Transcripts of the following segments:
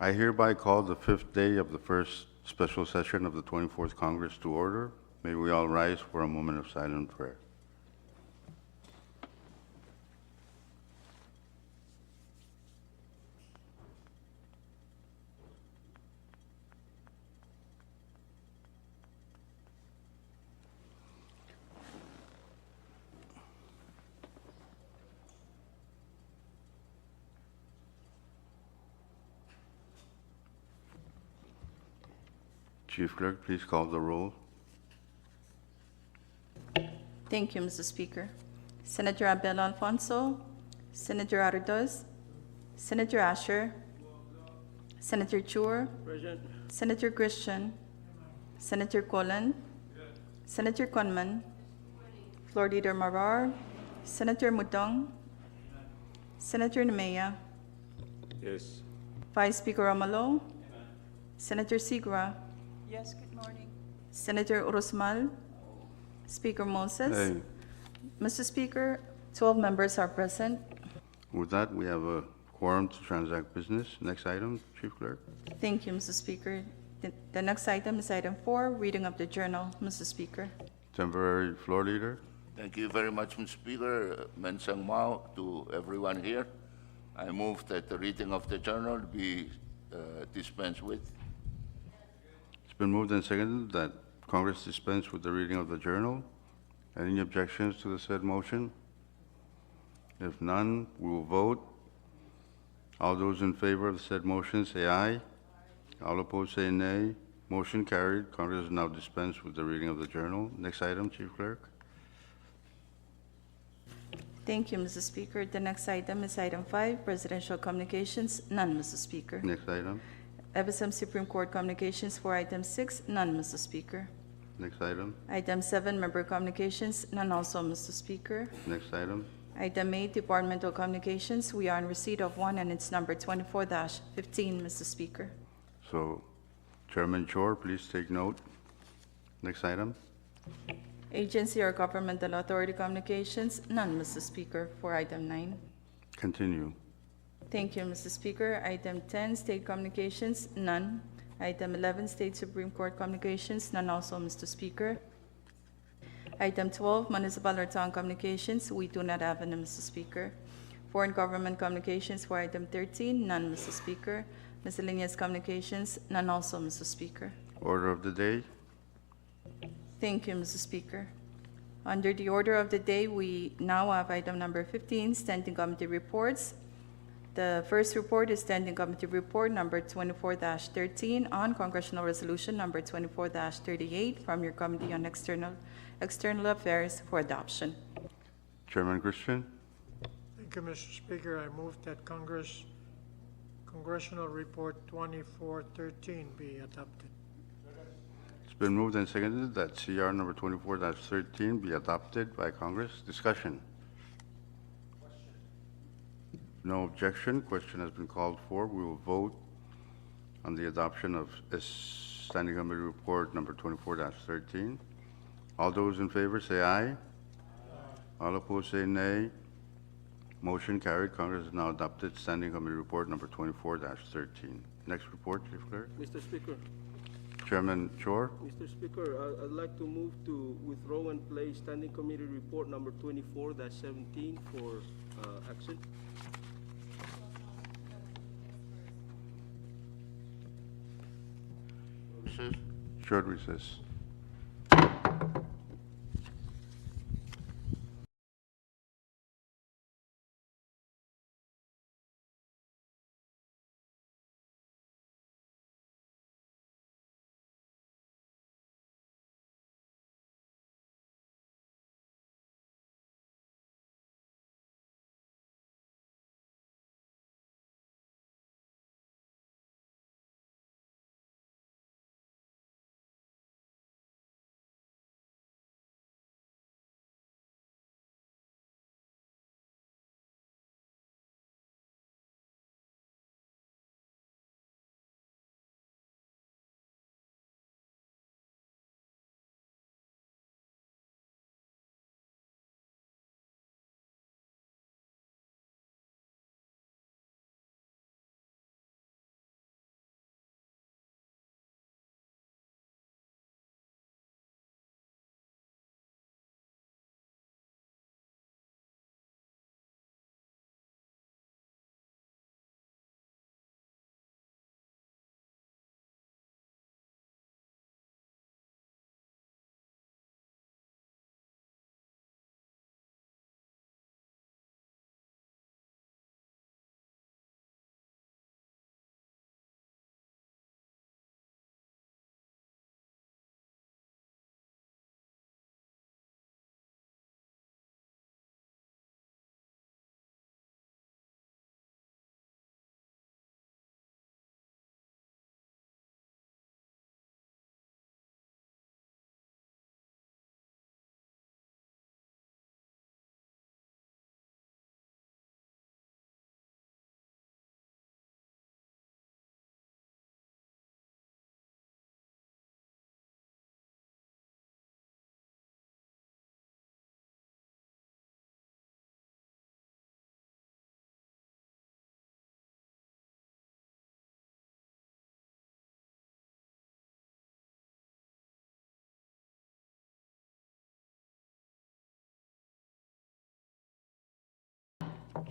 I hereby call the fifth day of the first special session of the 24th Congress to order. May we all rise for a moment of silent prayer. Chief Clerk, please call the roll. Thank you, Mr. Speaker. Senator Abel Alfonso, Senator Arroyo, Senator Asher, Senator Chur, Present. Senator Christian, Senator Colon, Senator Conman, Floor Leader Marar, Senator Mutong, Senator Nemea, Yes. Vice Speaker Romalo, Senator Sigura, Yes, good morning. Senator Urusmal, Speaker Moses. Hey, Mr. Speaker, 12 members are present. with that, we have a quorum to transact business. Next item, Chief Clerk. Thank you, Mr. Speaker. The next item is item 4, reading of the journal. Mr. Speaker. Temporary Floor Leader. Thank you very much, Mr. Speaker. Mensang Mao to everyone here. I move that the reading of the journal be dispensed with. It's been moved and seconded that Congress dispense with the reading of the journal. Any objections to the said motion? If none, we will vote. All those in favor of the said motion say aye. All opposed say nay. Motion carried. Congress is now dispensed with the reading of the journal. Next item, Chief Clerk. Thank you, Mr. Speaker. The next item is item 5, presidential communications. None, Mr. Speaker. Next item. FSM Supreme Court communications for item 6. None, Mr. Speaker. Next item. Item 7, member communications. None also, Mr. Speaker. Next item. Item 8, departmental communications. We are in receipt of one, and it's number 24-15, Mr. Speaker. So, Chairman Chor, please take note. Next item. Agency or governmental authority communications. None, Mr. Speaker, for item 9. Continue. Thank you, Mr. Speaker. Item 10, state communications. None. Item 11, state Supreme Court communications. None also, Mr. Speaker. Item 12, municipal or town communications. We do not have any, Mr. Speaker. Foreign government communications for item 13. None, Mr. Speaker. Miscellaneous communications. None also, Mr. Speaker. Order of the day. Thank you, Mr. Speaker. Under the order of the day, we now have item number 15, standing committee reports. The first report is standing committee report number 24-13 on congressional resolution number 24-38 from your Committee on External Affairs for adoption. Chairman Christian. Thank you, Mr. Speaker. I move that Congressional Report 2413 be adopted. It's been moved and seconded that CR number 24-13 be adopted by Congress. Discussion. No objection. Question has been called for. We will vote on the adoption of Standing Committee Report number 24-13. All those in favor say aye. All opposed say nay. Motion carried. Congress has now adopted Standing Committee Report number 24-13. Next report, Chief Clerk. Mr. Speaker, Chairman Chor. Mr. Speaker, I'd like to move to withdraw and place Standing Committee Report number 24-17 for action. Short recess.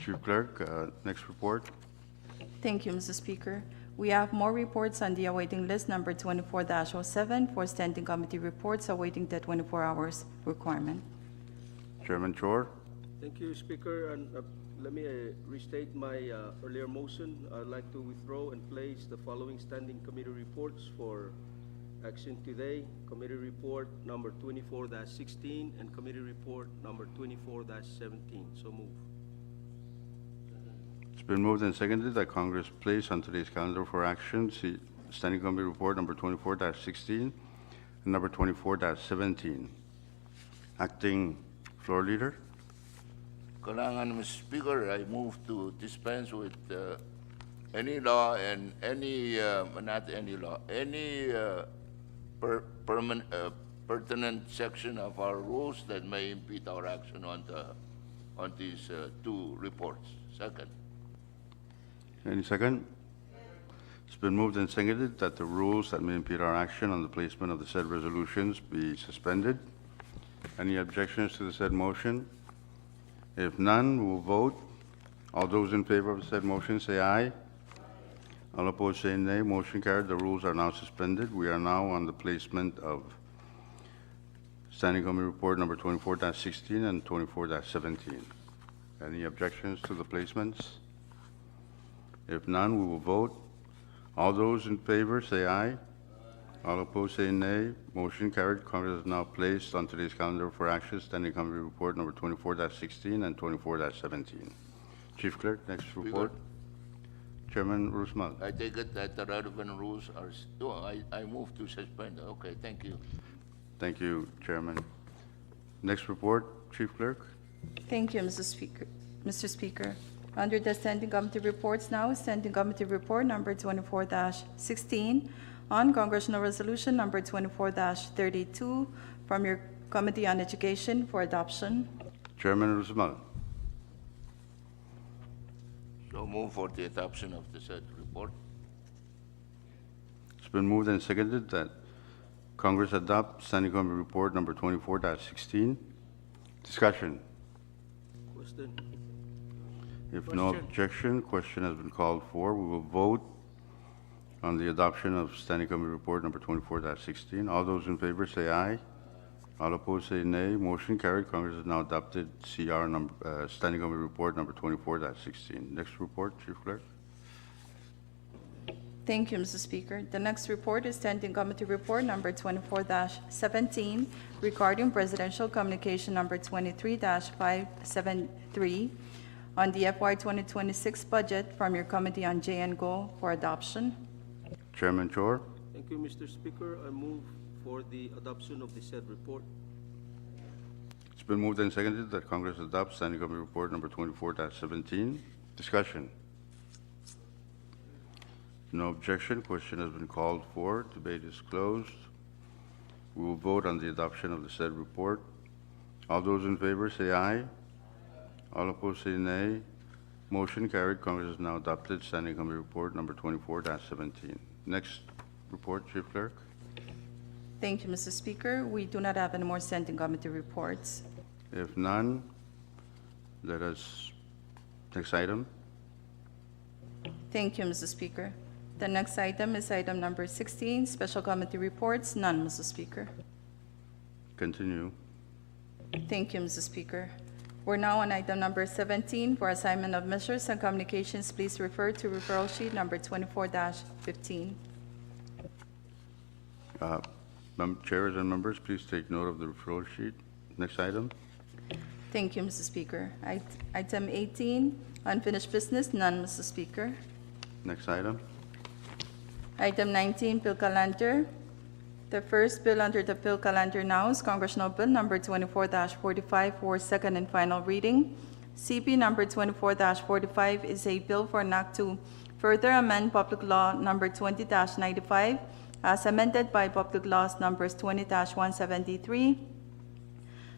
Chief Clerk, next report. Thank you, Mr. Speaker. We have more reports on the awaiting list, number 24-07, for standing committee reports awaiting the 24 hours requirement. Chairman Chor. Thank you, Speaker, and let me restate my earlier motion. I'd like to withdraw and place the following standing committee reports for action today. Committee report number 24-16 and committee report number 24-17. So move. It's been moved and seconded that Congress place on today's calendar for action Standing Committee Report number 24-16 and number 24-17. Acting Floor Leader. Kailangan, Mr. Speaker, I move to dispense with any law and any, not any law, any pertinent section of our rules that may impede our action on these two reports. Second. Any second? It's been moved and seconded that the rules that may impede our action on the placement of the said resolutions be suspended. Any objections to the said motion? If none, we will vote. All those in favor of the said motion say aye. All opposed say nay. Motion carried. The rules are now suspended. We are now on the placement of Standing Committee Report number 24-16 and 24-17. Any objections to the placements? If none, we will vote. All those in favor say aye. All opposed say nay. Motion carried. Congress has now placed on today's calendar for action Standing Committee Report number 24-16 and 24-17. Chief Clerk, next report. Chairman Rusmal. I take it that the relevant rules are, I move to suspend. Okay, thank you. Thank you, Chairman. Next report, Chief Clerk. Thank you, Mr. Speaker. Under the standing committee reports now, Standing Committee Report number 24-16 on Congressional Resolution number 24-32 from your Committee on Education for adoption. Chairman Rusmal. So move for the adoption of the said report. It's been moved and seconded that Congress adopt Standing Committee Report number 24-16. Discussion. Question. If no Question. objection, question has been called for. We will vote on the adoption of Standing Committee Report number 24-16. All those in favor say aye. All opposed say nay. Motion carried. Congress has now adopted Standing Committee Report number 24-16. Next report, Chief Clerk. Thank you, Mr. Speaker. The next report is Standing Committee Report number 24-17 regarding Presidential Communication number 23-573 on the FY 2026 budget from your Committee on J&GO for adoption. Chairman Chor. Thank you, Mr. Speaker. I move for the adoption of the said report. It's been moved and seconded that Congress adopt Standing Committee Report number 24-17. Discussion. No objection. Question has been called for. Debate is closed. We will vote on the adoption of the said report. All those in favor say aye. All opposed say nay. Motion carried. Congress has now adopted Standing Committee Report number 24-17. Next report, Chief Clerk. Thank you, Mr. Speaker. We do not have any more standing committee reports. If none, let us, next item. Thank you, Mr. Speaker. The next item is item number 16, special committee reports. None, Mr. Speaker. Continue. Thank you, Mr. Speaker. We're now on item number 17 for assignment of measures and communications. Please refer to referral sheet number 24-15. Chairs and members, please take note of the referral sheet. Next item. Thank you, Mr. Speaker. Item 18, unfinished business. None, Mr. Speaker. Next item. Item 19, bill calendar. The first bill under the bill calendar now is Congressional Bill number 24-45 for second and final reading. CB number 24-45 is a bill for an act to further amend Public Law number 20-95 as amended by Public Laws numbers 20-173,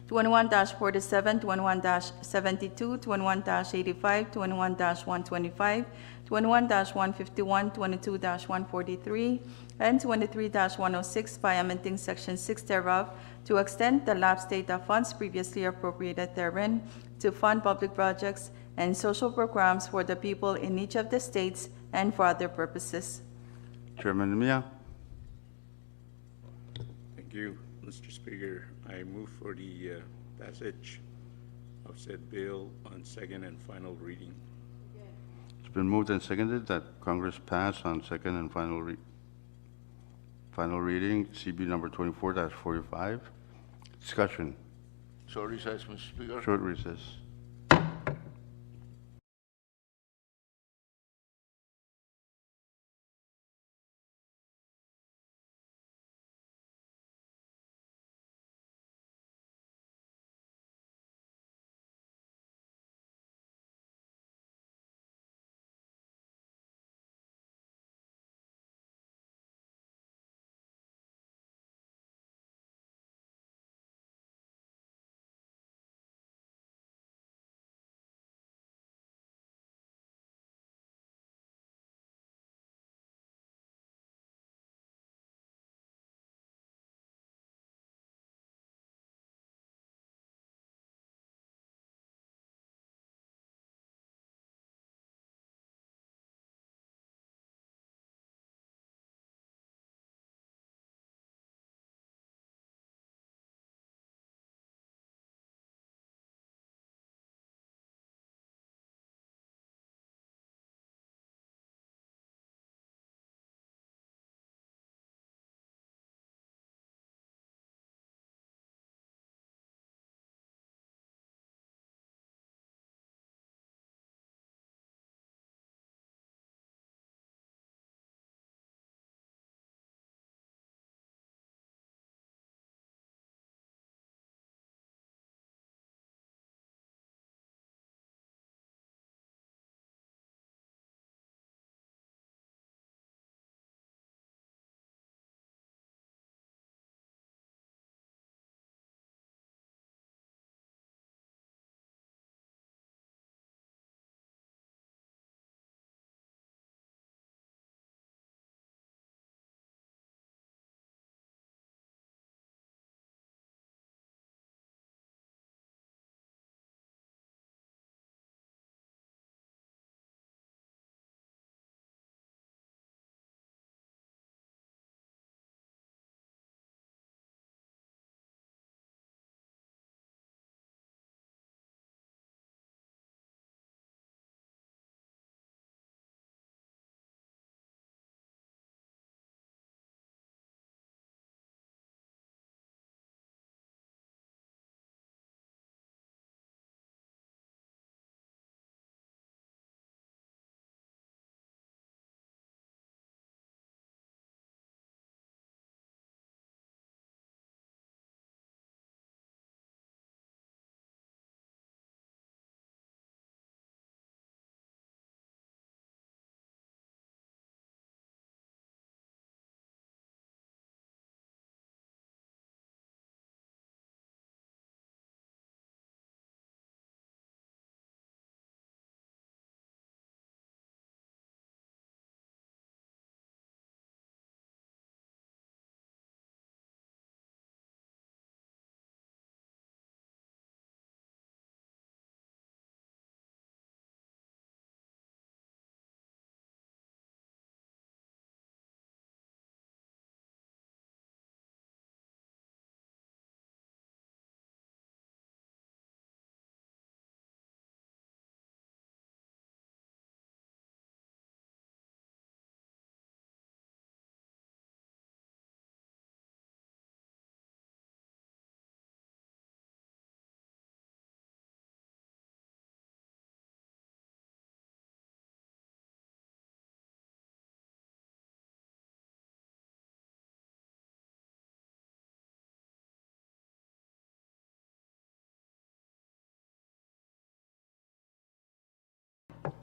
21-47, 21-72, 21-85, 21-125, 21-151, 22-143, and 23-106 by amending Section 6 thereof to extend the lapsed date of funds previously appropriated therein to fund public projects and social programs for the people in each of the states and for other purposes. Chairman Mia. Thank you, Mr. Speaker. I move for the passage of said bill on second and final reading. It's been moved and seconded that Congress pass on second and final reading, CB number 24-45. Discussion. So recess, Mr. Speaker. Short recess.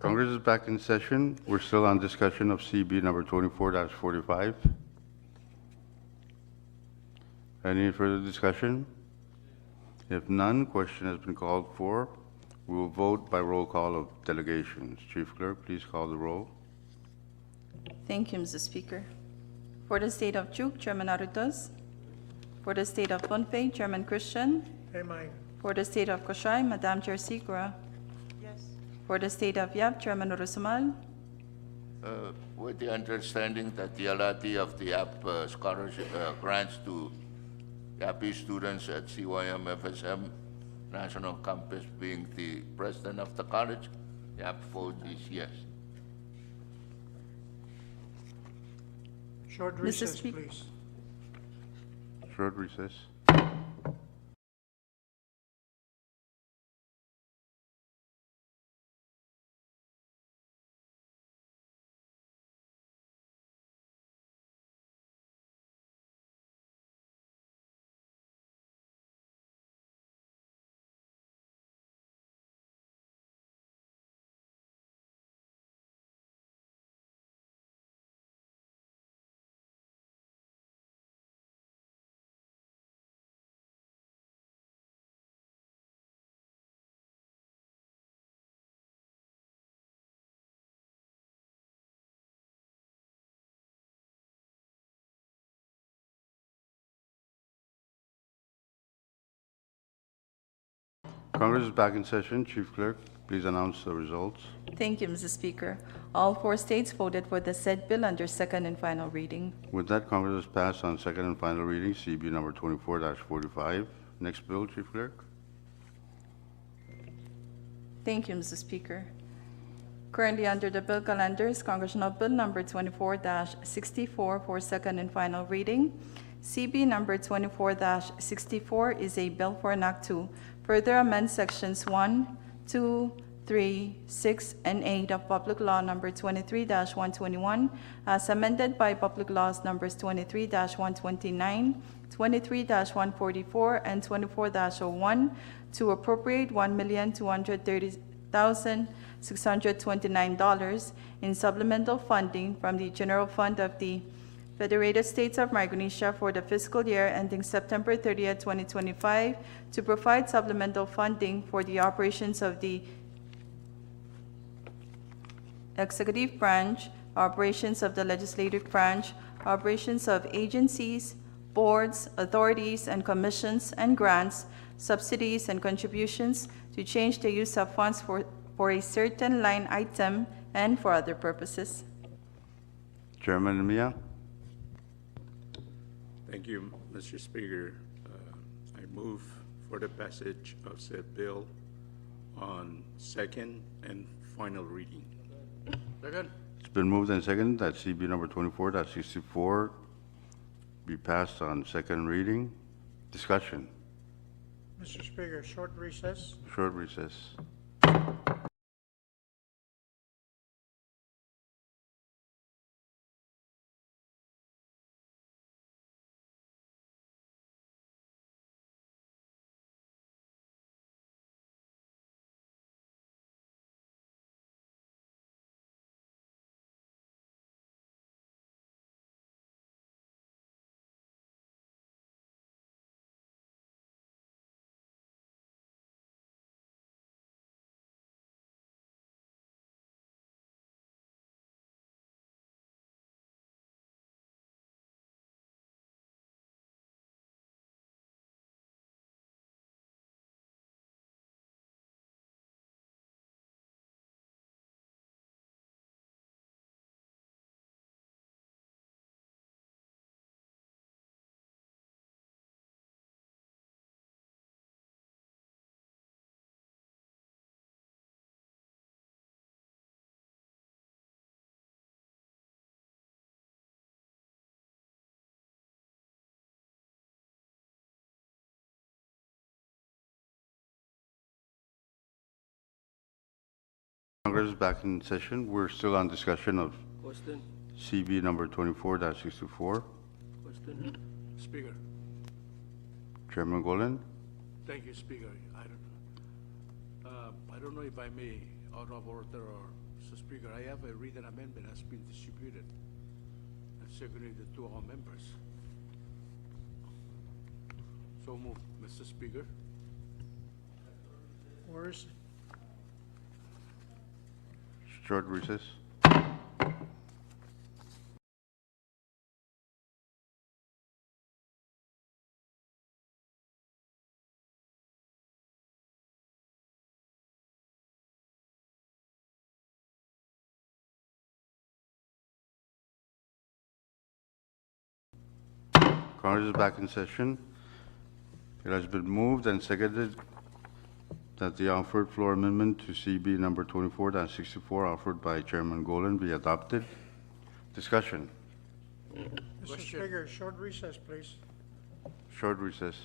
Congress is back in session. We're still on discussion of CB number 24-45. Any further discussion? If none, question has been called for. We will vote by roll call of delegations. Chief Clerk, please call the roll. Thank you, Mr. Speaker. For the state of Chuk, Chairman Arutas. For the state of Pohnpei, Chairman Christian. Am I? For the state of Koshai, Madam Chair Sikora. Yes. For the State of Yap, Chairman Urusamal. With the understanding that the allotee of the app scholarship grants to Yapi students at CYM FSM National Campus being the president of the college, the app vote is yes. Short Mr. recess, Speak- please. Short recess. Congress is back in session. Chief Clerk, please announce the results. Thank you, Mr. Speaker. All 4 states voted for the said bill under second and final reading. With that, Congress has passed on second and final reading, CB number 24-45. Next bill, Chief Clerk. Thank you, Mr. Speaker. Currently under the bill calendar is Congressional Bill number 24-64 for second and final reading. CB number 24-64 is a bill for an act to further amend sections 1, 2, 3, 6, and 8 of Public Law number 23-121 as amended by Public Laws numbers 23-129, 23-144, and 24-01 to appropriate $1,230,629 in supplemental funding from the General Fund of the Federated States of Micronesia for the fiscal year ending September 30th, 2025, to provide supplemental funding for the operations of the executive branch, operations of the legislative branch, operations of agencies, boards, authorities, and commissions, and grants, subsidies, and contributions to change the use of funds for a certain line item and for other purposes. Chairman Mia. Thank you, Mr. Speaker. I move for the passage of said bill on second and final reading. Second. It's been moved and seconded that CB number 24-64 be passed on second reading. Discussion. Mr. Speaker, short recess. Short recess. Congress is back in session. We're still on discussion of Question? CB number 24-64. Question? Speaker, Chairman Golan. thank you, Speaker. I don't know if I may, out of order or, Mr. Speaker, I have a written amendment that's been distributed and circulated to all members. So moved, Mr. Speaker. Where is it? Short recess. Congress is back in session. It has been moved and seconded that the offered floor amendment to CB number 24-64 offered by Chairman Golan be adopted. Discussion. Mr. Question. Speaker, short recess, please. Short recess.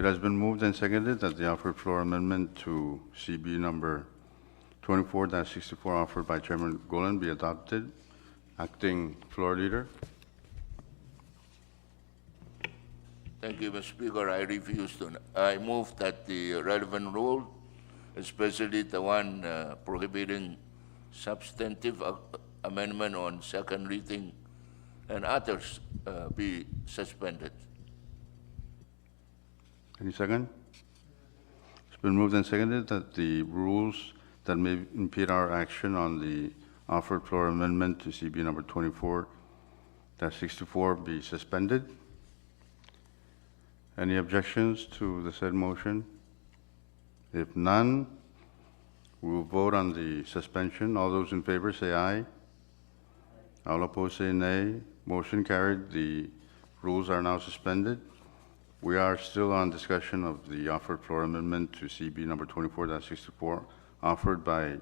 It has been moved and seconded that the offered floor amendment to CB number 24-64 offered by Chairman Golan be adopted. Acting Floor Leader. Thank you, Mr. Speaker. I move that the relevant rule, especially the one prohibiting substantive amendment on second reading and others, be suspended. Any second? It's been moved and seconded that the rules that may impede our action on the offered floor amendment to CB number 24-64 be suspended. Any objections to the said motion? If none, we will vote on the suspension. All those in favor say aye. All opposed say nay. Motion carried. The rules are now suspended. We are still on discussion of the offered floor amendment to CB number 24-64 offered by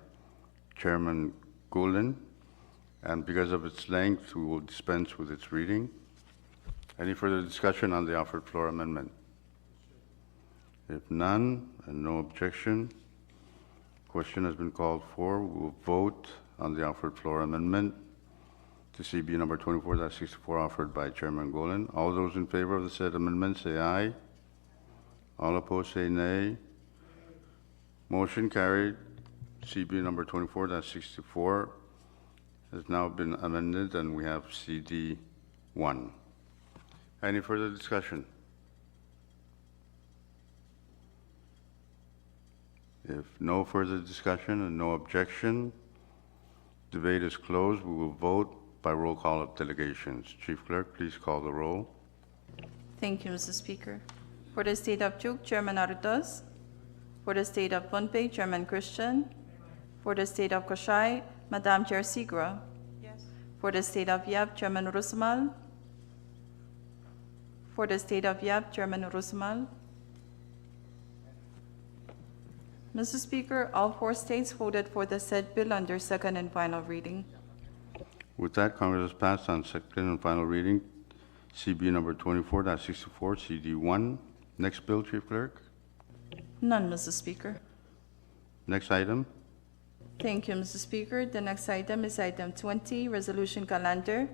Chairman Golan, and because of its length, we will dispense with its reading. Any further discussion on the offered floor amendment? If none, and no objection, question has been called for. We will vote on the offered floor amendment to CB number 24-64 offered by Chairman Golan. All those in favor of the said amendment say aye. All opposed say nay. Motion carried. CB number 24-64 has now been amended, and we have CD 1. Any further discussion? If no further discussion and no objection, debate is closed. We will vote by roll call of delegations. Chief Clerk, please call the roll. Thank you, Mr. Speaker. For the state of Duke, Chairman Arrotos. For the state of Pohnpei, Chairman Christian. For the state of Koshai, Madam Chair Sigra. Yes. For the state of Yap, Chairman Rusumal. For the state of Yap, Chairman Rusumal. Mr. Speaker, all 4 states voted for the said bill under second and final reading. With that, Congress has passed on second and final reading CB number 24-64, CD 1. Next bill, Chief Clerk. None, Mr. Speaker. Next item. Thank you, Mr. Speaker. The next item is item 20, Resolution Calendar.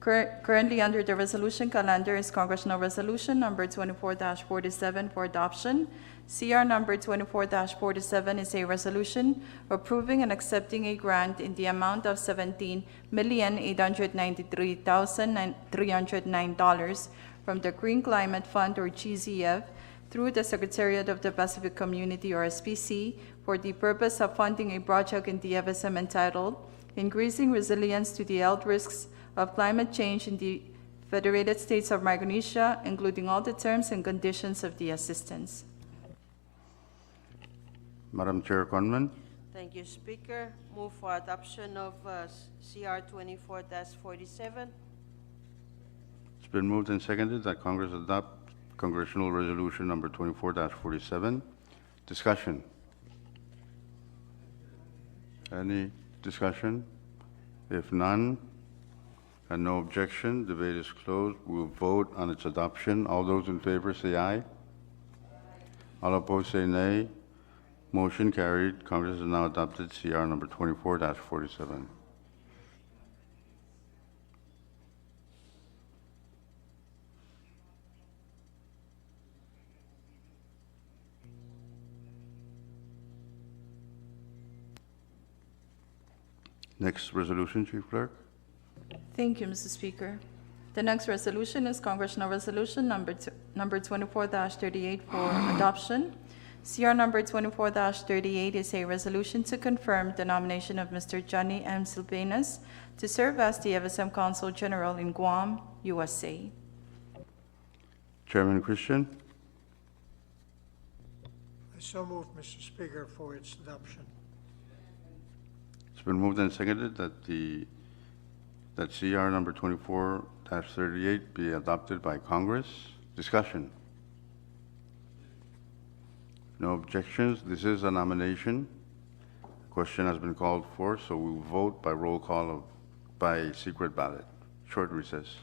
Currently under the Resolution Calendar is Congressional Resolution number 24-47 for adoption. CR number 24-47 is a resolution approving and accepting a grant in the amount of $17,893,309 from the Green Climate Fund, or GZF, through the Secretariat of the Pacific Community, or SPC, for the purpose of funding a project in the FSM entitled Increasing Resilience to the Health Risks of Climate Change in the Federated States of Micronesia, including all the terms and conditions of the assistance. Madam Chair Conman. Thank you, Speaker. Move for adoption of CR 24-47. It's been moved and seconded that Congress adopt Congressional Resolution number 24-47. Discussion. Any discussion? If none, and no objection, debate is closed. We will vote on its adoption. All those in favor say aye. All opposed say nay. Motion carried. Congress has now adopted CR number 24-47. Next resolution, Chief Clerk. Thank you, Mr. Speaker. The next resolution is Congressional Resolution number 24-38 for adoption. CR number 24-38 is a resolution to confirm the nomination of Mr. Johnny M. Silvanus to serve as the FSM Consul General in Guam, USA. Chairman Christian. I so move, Mr. Speaker, for its adoption. It's been moved and seconded that that CR number 24-38 be adopted by Congress. Discussion. No objections. This is a nomination. Question has been called for, so we will vote by roll call by secret ballot. Short recess.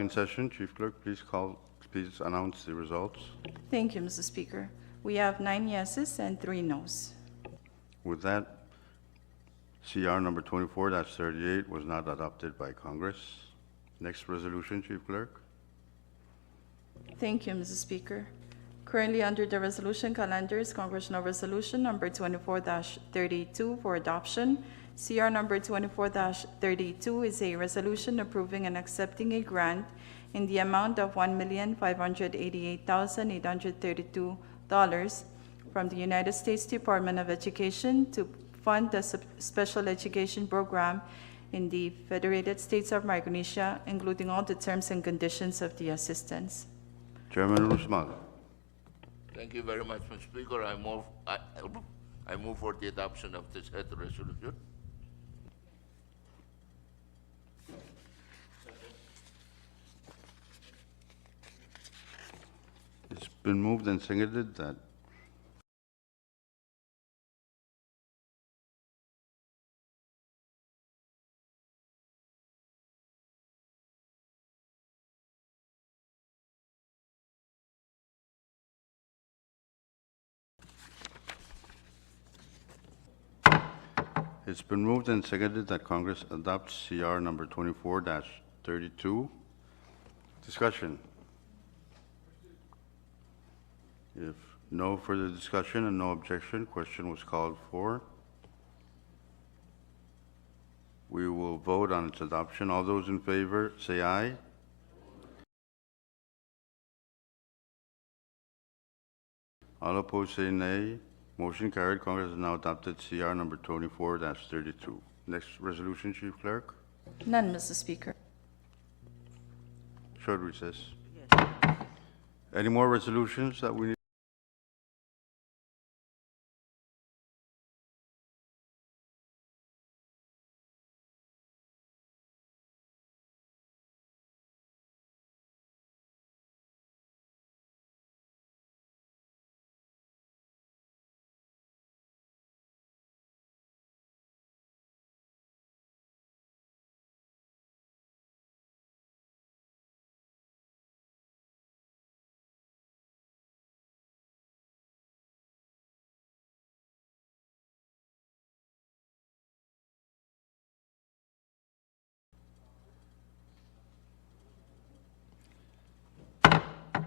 In session, Chief Clerk, please announce the results. Thank you, Mr. Speaker. We have 9 yeses and 3 nos. With that, CR number 24-38 was not adopted by Congress. Next resolution, Chief Clerk. Thank you, Mr. Speaker. Currently under the resolution calendar is Congressional Resolution number 24-32 for adoption. CR number 24-32 is a resolution approving and accepting a grant in the amount of $1,588,832 from the United States Department of Education to fund the special education program in the Federated States of Micronesia, including all the terms and conditions of the assistance. Chairman Usman. Thank you very much, Mr. Speaker. I move for the adoption of this said resolution. It's been moved and seconded that It's been moved and seconded that Congress adopts CR number 24-32. Discussion. If no further discussion and no objection, question was called for. We will vote on its adoption. All those in favor, say aye. All opposed, say nay. Motion carried. Congress has now adopted CR number 24-32. Next resolution, Chief Clerk. None, Mr. Speaker. Short recess. Yes. Any more resolutions that we need?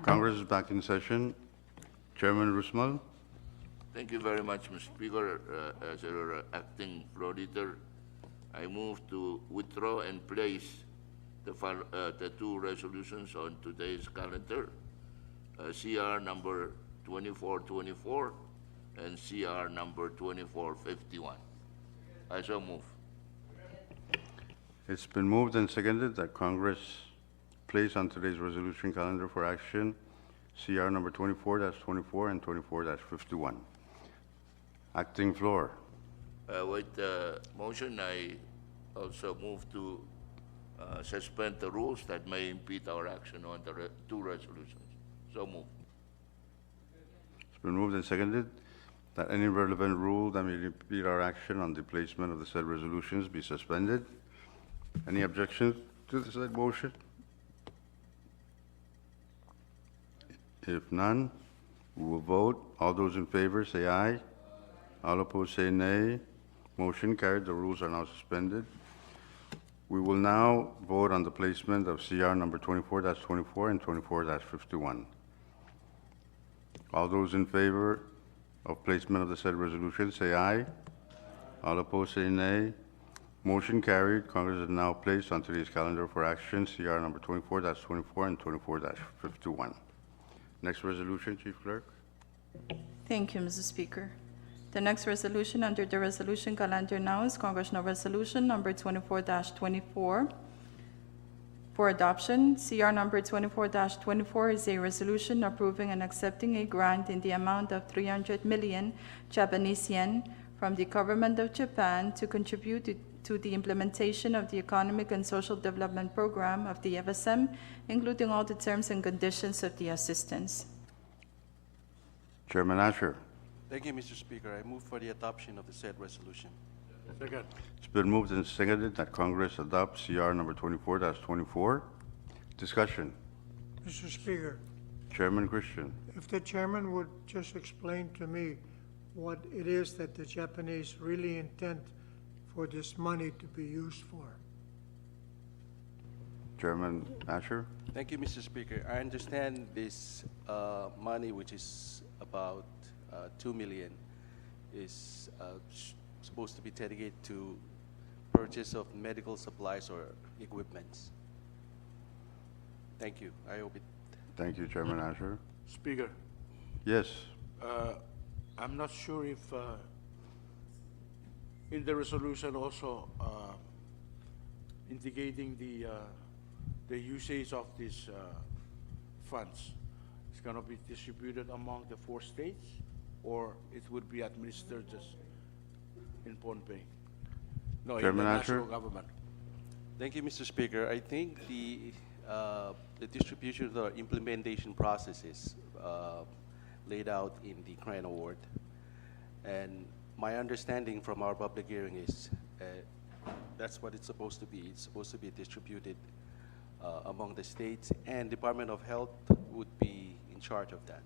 Congress is back in session. Chairman Rusmal. Thank you very much, Mr. Speaker. As our acting floor leader, I move to withdraw and place the two resolutions on today's calendar, CR number 2424 and CR number 2451. I so move. It's been moved and seconded that Congress place on today's resolution calendar for action CR number 24-24 and 24-51. Acting floor. With the motion, I also move to suspend the rules that may impede our action on the two resolutions. So move. It's been moved and seconded that any relevant rule that may impede our action on the placement of the said resolutions be suspended. Any objections to the said motion? If none, we will vote. All those in favor say aye. All opposed say nay. Motion carried. The rules are now suspended. We will now vote on the placement of CR number 24-24 and 24-51. All those in favor of placement of the said resolution say aye. All opposed say nay. Motion carried. Congress is now placed on today's calendar for action CR number 24-24 and 24-51. Next resolution, Chief Clerk. Thank you, Mr. Speaker. The next resolution under the resolution calendar now is Congressional Resolution number 24-24 for adoption. CR number 24-24 is a resolution approving and accepting a grant in the amount of 300 million Japanese yen from the government of Japan to contribute to the implementation of the Economic and Social Development Program of the CFSM, including all the terms and conditions of the assistance. Chairman Asher. Thank you, Mr. Speaker. I move for the adoption of the said resolution. Second. It's been moved and seconded that Congress adopts CR number 24-24. Discussion. Mr. Speaker, Chairman Christian. if the chairman would just explain to me what it is that the Japanese really intend for this money to be used for. Chairman Asher. Thank you, Mr. Speaker. I understand this money, which is about 2 million, is supposed to be dedicated to purchase of medical supplies or equipments. Thank you. I hope it. Thank you, Chairman Asher. Speaker, Yes. I'm not sure if in the resolution also indicating the usage of these funds is going to be distributed among the 4 states, or it would be administered just in Pohnpei? No, in the Chairman national Asher? government. Thank you, Mr. Speaker. I think the distribution or implementation process is laid out in the grant award. And my understanding from our public hearing is that's what it's supposed to be. It's supposed to be distributed among the states, and Department of Health would be in charge of that.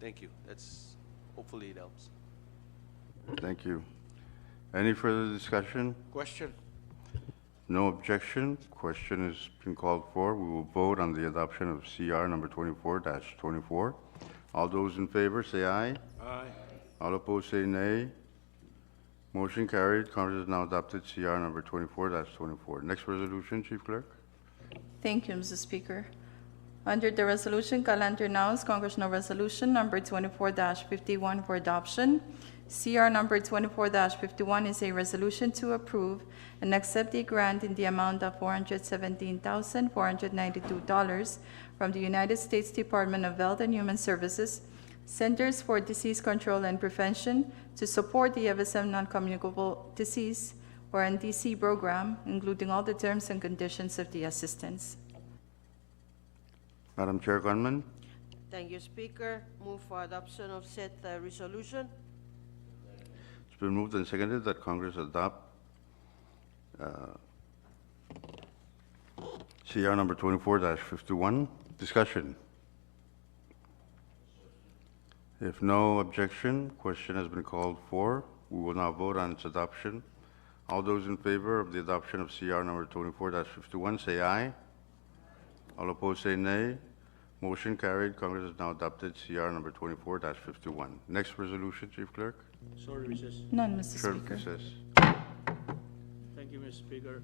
Thank you. Hopefully it helps. Thank you. Any further discussion? Question? No objection. Question has been called for. We will vote on the adoption of CR number 24-24. All those in favor say aye. Aye. All opposed say nay. Motion carried. Congress has now adopted CR number 24-24. Next resolution, Chief Clerk. Thank you, Mr. Speaker. Under the resolution, calendar announced Congressional Resolution Number 24-51 for adoption. CR number 24-51 is a resolution to approve and accept a grant in the amount of $417,492 from the United States Department of Health and Human Services, Centers for Disease Control and Prevention, to support the CFSM non-communicable disease, or NDC program, including all the terms and conditions of the assistance. Madam Chair Gunman. Thank you, Speaker. Move for adoption of said resolution. It's been moved and seconded that Congress adopt CR number 24-51. Discussion. If no objection, question has been called for. We will now vote on its adoption. All those in favor of the adoption of CR number 24-51 say aye. All opposed say nay. Motion carried. Congress has now adopted CR number 24-51. Next resolution, Chief Clerk. Sorry, recess. None, Mr. Short Speaker. recess. Thank you, Mr. Speaker.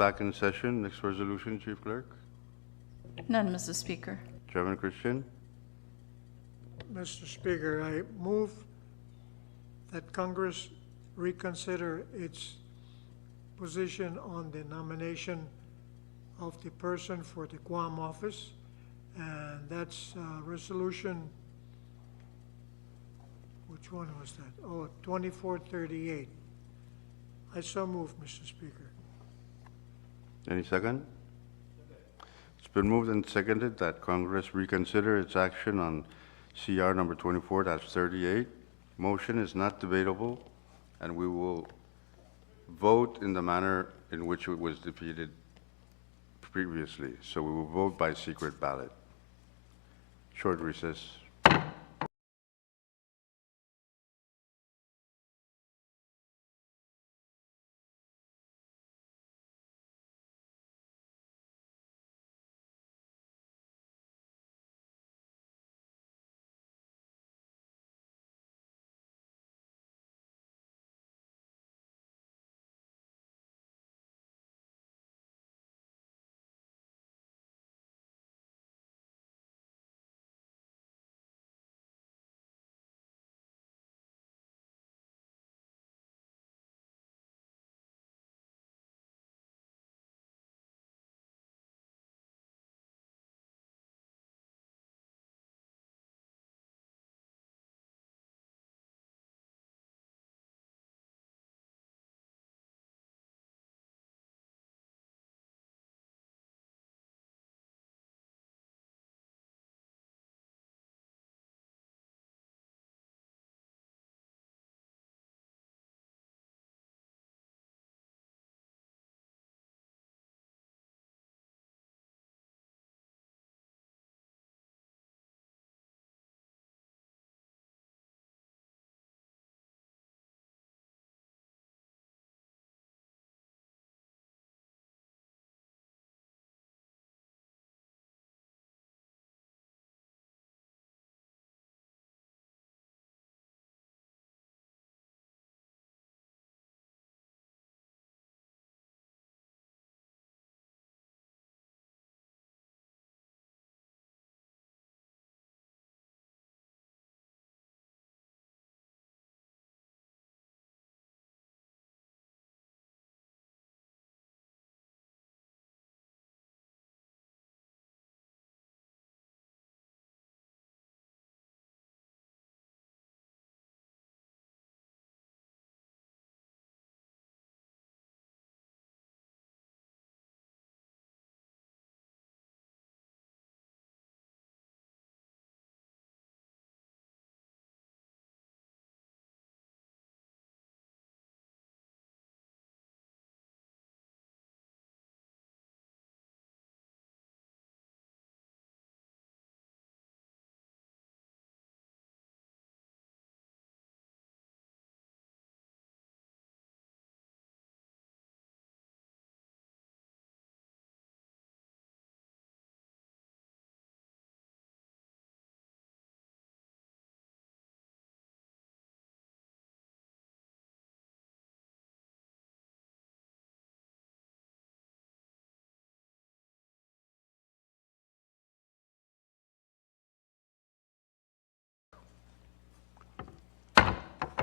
back in session. Next resolution, Chief Clerk. None, Mr. Speaker. Chairman Christian. Mr. Speaker, I move that Congress reconsider its position on the nomination of the person for the Guam office, and that's resolution, which one was that? Oh, 2438. I so move, Mr. Speaker. Any second? It's been moved and seconded that Congress reconsider its action on CR number 24-38. Motion is not debatable, and we will vote in the manner in which it was defeated previously. So we will vote by secret ballot. Short recess.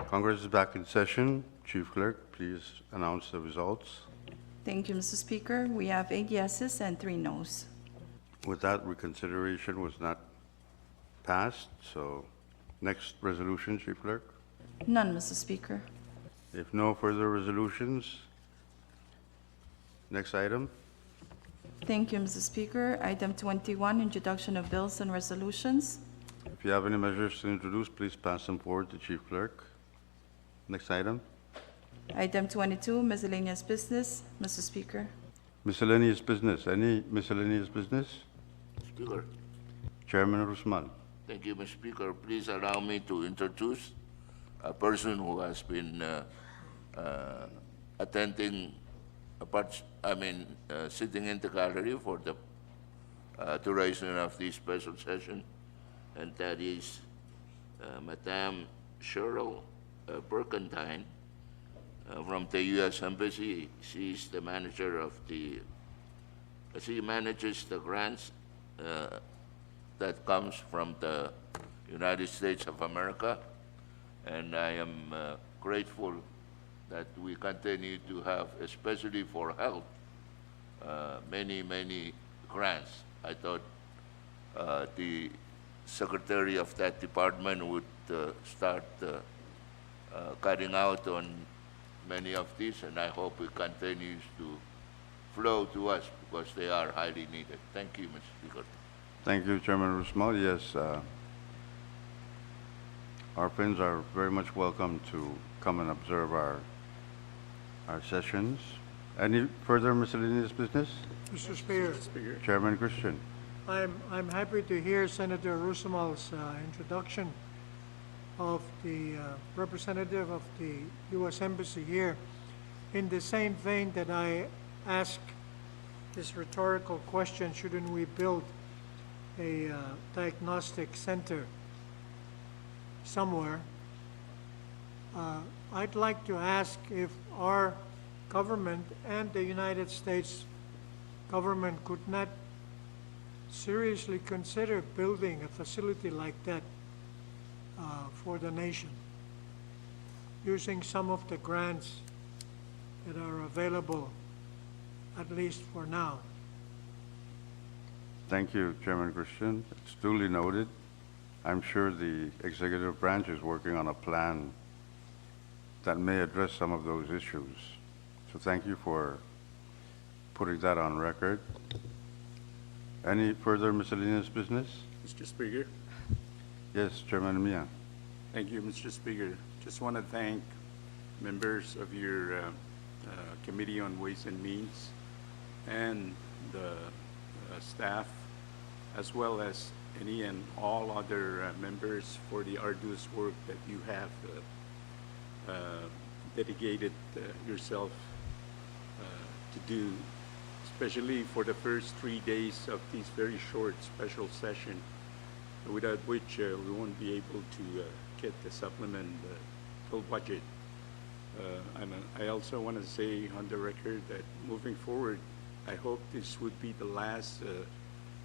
Congress is back in session. Chief Clerk, please announce the results. Thank you, Mr. Speaker. We have 8 yeses and 3 noes. With that, reconsideration was not passed, so next resolution, Chief Clerk. None, Mr. Speaker. If no further resolutions, next item. Thank you, Mr. Speaker. Item 21, introduction of bills and resolutions. If you have any measures to introduce, please pass them forward to Chief Clerk. Next item. Item 22, miscellaneous business. Mr. Speaker. Miscellaneous business. Any miscellaneous business? Speaker. Chairman Rusman. Thank you, Mr. Speaker. Please allow me to introduce a person who has been attending, sitting in the gallery for the duration of this special session, and that is Madame Cheryl Burkentine, from the U.S. Embassy. She's the manager of the, she manages the grants that comes from the United States of America. And I am grateful that we continue to have, especially for health, many, many grants. I thought the secretary of that department would start cutting out on many of these, and I hope it continues to flow to us because they are highly needed. Thank you, Mr. Speaker. Thank you, Chairman Rusmal. Yes, our friends are very much welcome to come and observe our sessions. Any further miscellaneous business? Mr. Speaker, Chairman Christian. I'm happy to hear Senator Rusamal's introduction of the representative of the U.S. Embassy here. In the same vein that I ask this rhetorical question, shouldn't we build a diagnostic center somewhere? I'd like to ask if our government and the United States government could not seriously consider building a facility like that for the nation, using some of the grants that are available, at least for now. Thank you, Chairman Christian. It's duly noted. I'm sure the executive branch is working on a plan that may address some of those issues. So thank you for putting that on record. Any further miscellaneous business? Mr. Speaker. Yes, Chairman Mia. Thank you, Mr. Speaker. Just want to thank members of your Committee on Ways and Means and the staff, as well as any and all other members for the arduous work that you have dedicated yourself to do, especially for the first 3 days of this very short special session, without which we won't be able to get the supplemental budget. And I also want to say on the record that moving forward, I hope this would be the last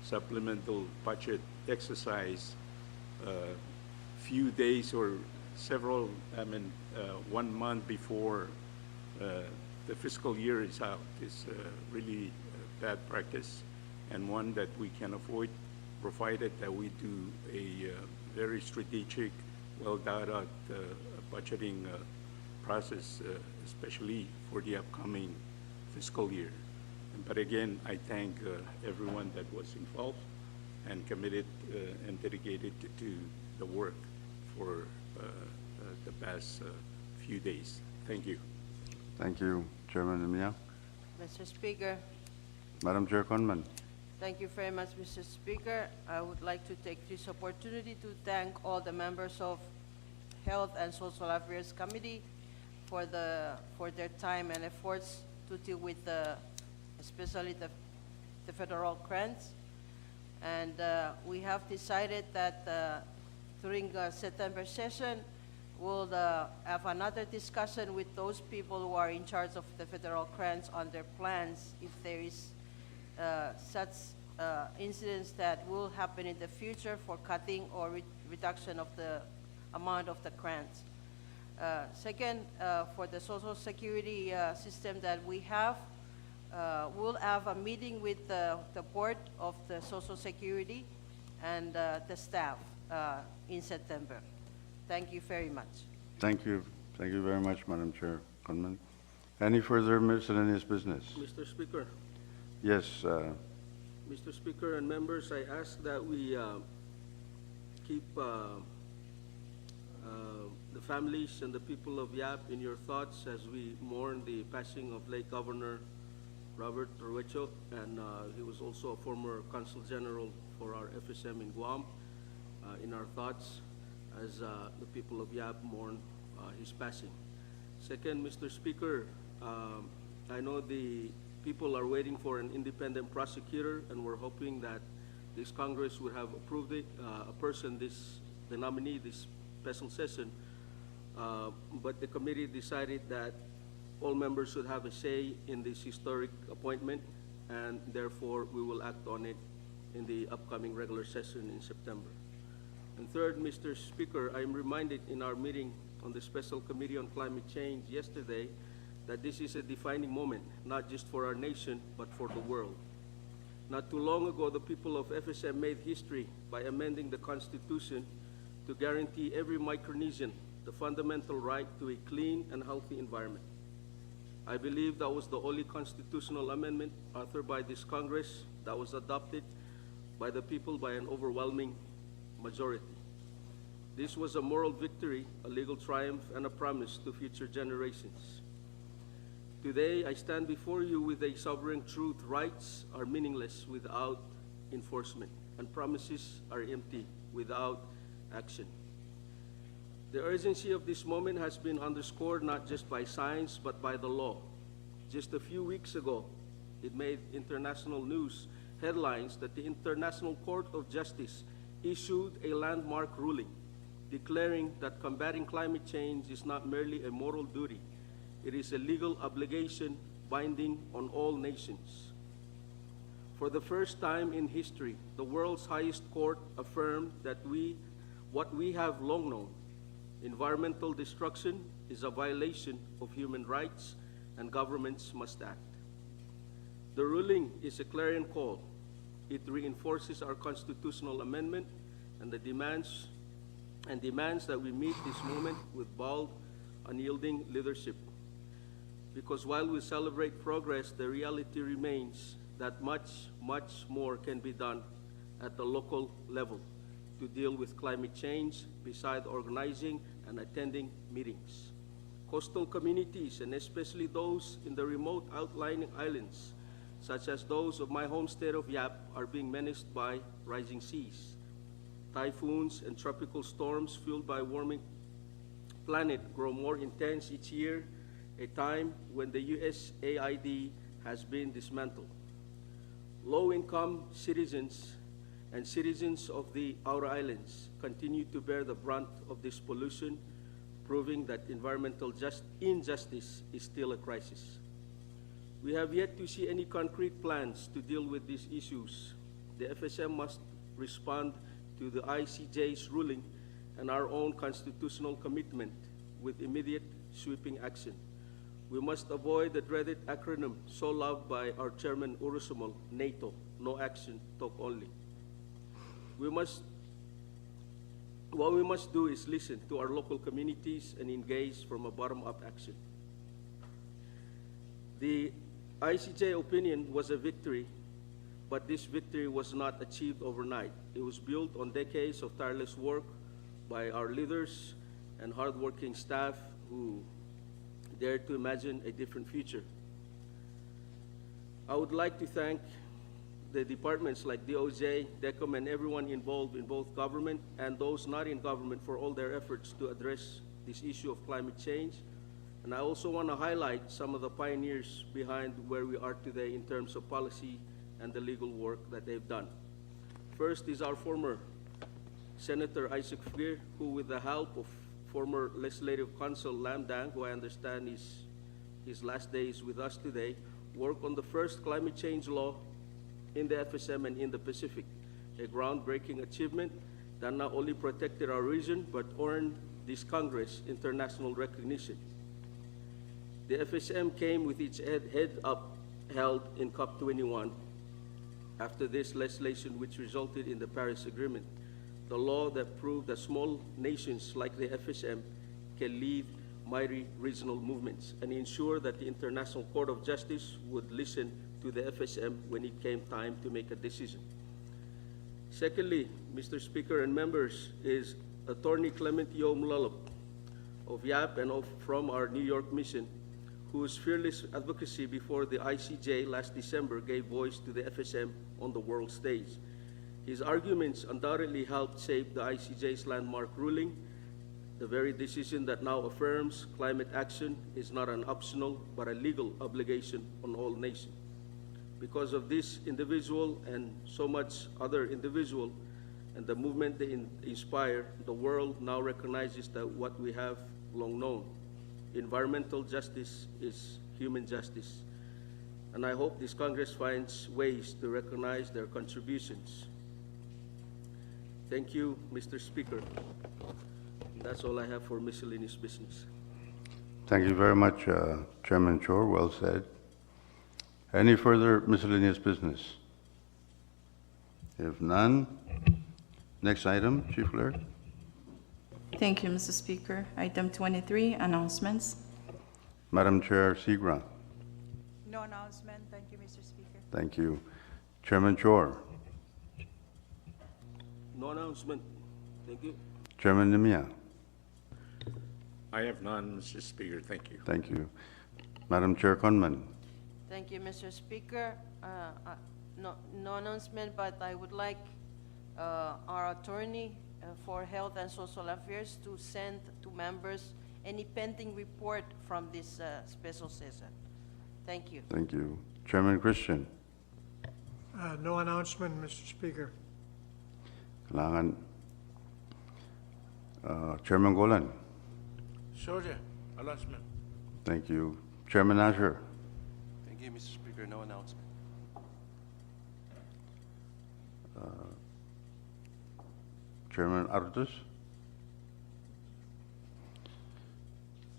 supplemental budget exercise few days or several, 1 month before the fiscal year is out. Is really bad practice, and one that we can avoid, provided that we do a very strategic, well thought out budgeting process, especially for the upcoming fiscal year. But again, I thank everyone that was involved and committed and dedicated to the work for the past few days. Thank you. Thank you, Chairman Mia. Mr. Speaker, Madam Chair Conman. thank you very much, Mr. Speaker. I would like to take this opportunity to thank all the members of Health and Social Affairs Committee for their time and efforts to deal with especially the federal grants. And we have decided that during September session, we'll have another discussion with those people who are in charge of the federal grants on their plans if there is such incidents that will happen in the future for cutting or reduction of the amount of the grants. Second, for the Social Security system that we have, we'll have a meeting with the board of the Social Security and the staff in September. Thank you very much. Thank you. Thank you very much, Madam Chair Conman. Any further miscellaneous business? Mr. Speaker, Yes, Mr. Speaker and members, I ask that we keep the families and the people of Yap in your thoughts as we mourn the passing of late Governor Robert Ruecho, and he was also a former Consul General for our FSM in Guam. In our thoughts as the people of Yap mourn his passing. Second, Mr. Speaker, I know the people are waiting for an independent prosecutor, and we're hoping that this Congress would have approved it, the nominee this special session, but the committee decided that all members should have a say in this historic appointment, and therefore we will act on it in the upcoming regular session in September. And third, Mr. Speaker, I am reminded in our meeting on the Special Committee on Climate Change yesterday that this is a defining moment, not just for our nation, but for the world. Not too long ago, the people of FSM made history by amending the Constitution to guarantee every Micronesian the fundamental right to a clean and healthy environment. I believe that was the only constitutional amendment authored by this Congress that was adopted by the people by an overwhelming majority. This was a moral victory, a legal triumph, and a promise to future generations. Today, I stand before you with a sovereign truth. Rights are meaningless without enforcement, and promises are empty without action. The urgency of this moment has been underscored not just by science, but by the law. Just a few weeks ago, it made international news headlines that the International Court of Justice issued a landmark ruling declaring that combating climate change is not merely a moral duty, it is a legal obligation binding on all nations. For the first time in history, the world's highest court affirmed that what we have long known, environmental destruction is a violation of human rights and governments must act. The ruling is a clarion call. It reinforces our constitutional amendment and demands that we meet this moment with bold, unyielding leadership. Because while we celebrate progress, the reality remains that much, much more can be done at the local level to deal with climate change besides organizing and attending meetings. Coastal communities, and especially those in the remote outlying islands, such as those of my home state of Yap, are being menaced by rising seas. Typhoons and tropical storms fueled by warming planet grow more intense each year, a time when the USAID has been dismantled. Low-income citizens and citizens of the outer islands continue to bear the brunt of this pollution, proving that environmental injustice is still a crisis. We have yet to see any concrete plans to deal with these issues. The FSM must respond to the ICJ's ruling and our own constitutional commitment with immediate sweeping action. We must avoid the dreaded acronym so loved by our Chairman Urusumal, NATO, no action, talk only. What we must do is listen to our local communities and engage from a bottom-up action. The ICJ opinion was a victory, but this victory was not achieved overnight. It was built on decades of tireless work by our leaders and hardworking staff who dared to imagine a different future. I would like to thank the departments like DOJ, DECOM, and everyone involved in both government and those not in government for all their efforts to address this issue of climate change. And I also want to highlight some of the pioneers behind where we are today in terms of policy and the legal work that they've done. First is our former Senator Isaac Freer, who with the help of former Legislative Counsel Lam Dang, who I understand is his last days with us today, worked on the first climate change law in the FSM and in the Pacific, a groundbreaking achievement that not only protected our region, but earned this Congress international recognition. The FSM came with its head up held in COP21 after this legislation, which resulted in the Paris Agreement, the law that proved that small nations like the FSM can lead mighty regional movements and ensure that the International Court of Justice would listen to the FSM when it came time to make a decision. Secondly, Mr. Speaker and members, is Attorney Clement Yo Mlalop of YAP and from our New York mission, whose fearless advocacy before the ICJ last December gave voice to the FSM on the world stage. His arguments undoubtedly helped shape the ICJ's landmark ruling, the very decision that now affirms climate action is not an optional but a legal obligation on all nations. Because of this individual and so much other individual and the movement they inspire, the world now recognizes that what we have long known. environmental justice is human justice. And I hope this Congress finds ways to recognize their contributions. Thank you, Mr. Speaker. That's all I have for miscellaneous business. Thank you very much, Chairman Chor. Well said. Any further miscellaneous business? If none, next item, Chief Clerk. Thank you, Mr. Speaker. Item 23, announcements. Madam Chair Segra. No announcement. Thank you, Mr. Speaker. Thank you. Chairman Chor. No announcement. Thank you. Chairman Nimia. I have none, Mr. Speaker. Thank you. Thank you. Madam Chair Conman. Thank you, Mr. Speaker. No announcement, but I would like our attorney for Health and Social Affairs to send to members any pending report from this special session. Thank you. Thank you. Chairman Christian. No announcement, Mr. Speaker. Kailangan. Chairman Golan. Sure, announcement. Thank you. Chairman Asher. Thank you, Mr. Speaker. No announcement. Chairman Artus.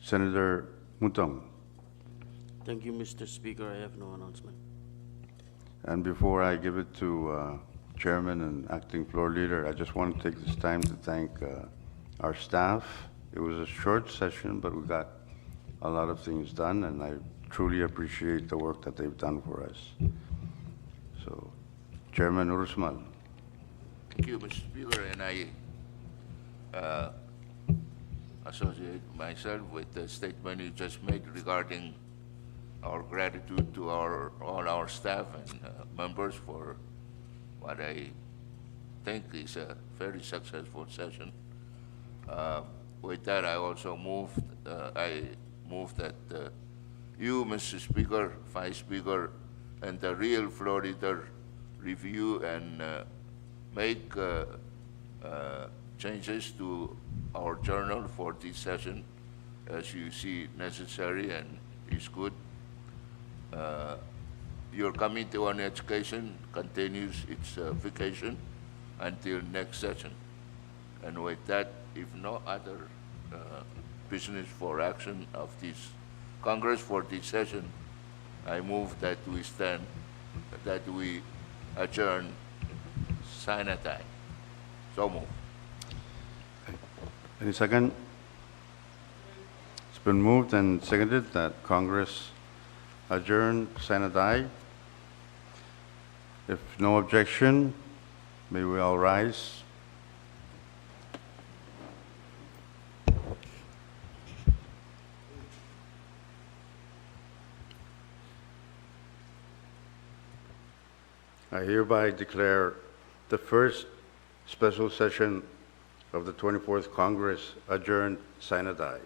Senator Mutong. Thank you, Mr. Speaker. I have no announcement. And before I give it to Chairman and Acting Floor Leader, I just want to take this time to thank our staff. It was a short session, but we got a lot of things done, and I truly appreciate the work that they've done for us. So, Chairman Urusmal. Thank you, Mr. Speaker, and I associate myself with the statement you just made regarding our gratitude to all our staff and members for what I think is a very successful session. With that, I also move that you, Mr. Speaker, Vice Speaker, and the real floor leader review and make changes to our journal for this session as you see necessary and is good. Your Committee on Education continues its vacation until next session. And with that, if no other business for action of this Congress for this session, I move that we adjourn sine die. So move. Any second? It's been moved and seconded that Congress adjourn sine die. If no objection, may we all rise. I hereby declare the first special session of the 24th Congress adjourned sine die.